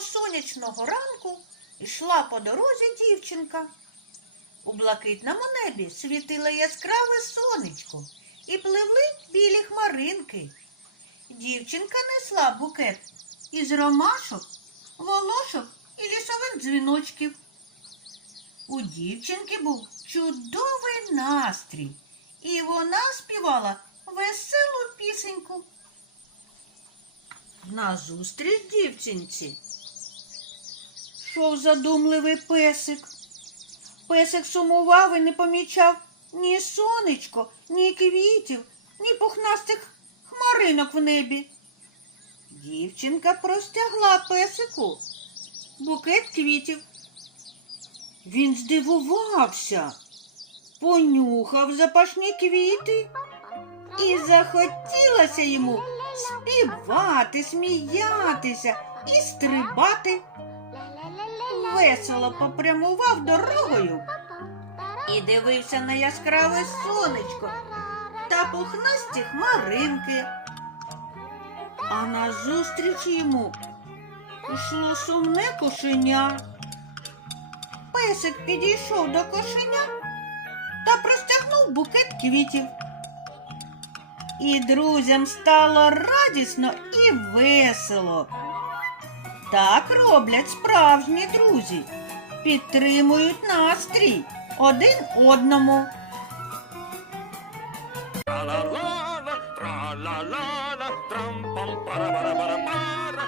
сонячного ранку йшла по дорозі дівчинка. У блакитному небі світило яскраве сонечко і пливли білі хмаринки. Дівчинка несла букет із ромашок, волошок і лісових дзвіночків. У дівчинки був чудовий настрій, і вона співала веселу пісеньку. Назустріч дівчинці йшов задумливий песик. Песик сумував і не помічав ні сонечко, ні квітів, ні пухнастих хмаринок в небі. Дівчинка простягла песику букет квітів. Він здивувався, понюхав запашні квіти і захотілося йому співати, сміятися і стрибати. Весело попрямував дорогою і дивився на яскраве сонечко та пухнасті хмаринки. А назустріч йому йшло сумне кошеня. Песик підійшов до кошеня та простягнув букет квітів і друзям стало радісно і весело. Так роблять справжні друзі, підтримують настрій один одному. Тра-ла-ла-ла, тра-ла-ла-ла, трам-пам-пара-пара-пара-пара.